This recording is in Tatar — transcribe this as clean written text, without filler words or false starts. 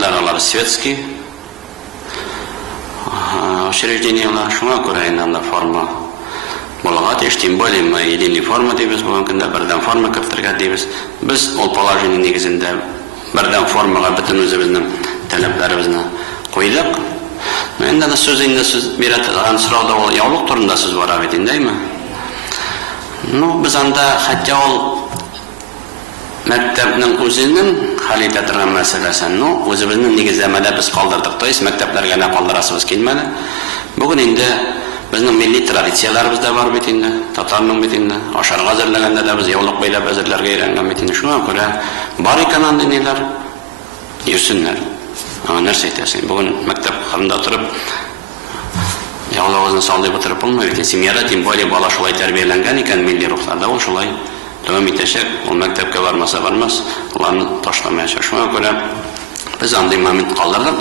мәктәпләр алар светский учреждениялар, шуңа күрә инде форма булырга тиеш, тем более мы единый форма дибез, бүгенге көндә бердәм форма кертергә дибез. Без ул положение нигезендә бердәм формага бөтен үзебезнең таләпләребезне куйдык. Инде сүз бирә торган сорауда ул яулык турында сүз бара бит инде. Без анда хәтта ул мәктәпнең үзенең хәл итә торган мәсьәләсен, үзебезнең нигезләмәдә без калдырдык. То есть мәктәпләргә генә калдырасыбыз килмәде. Бүген инде безнең милли традицияларыбыз да бар бит инде, татарның бит инде. Ашарга әзерләгәндә дә без яулык бәйләп әзерләргә өйрәнгән бит инде. Шуңа күрә бар икән андый ниләр, йөрсеннәр. Нәрсә әйтәсең? Бүген мәктәп кырында торып яулыгын салдый бутырып булмый бит. Семьяда тем более бала шулай тәрбияләнгән икән, милли рухларда ул шулай дәвам итәчәк. Ул мәктәпкә бармаса бармас, уларны ташламаячак. Шуңа күрә без андый момент калдырдык.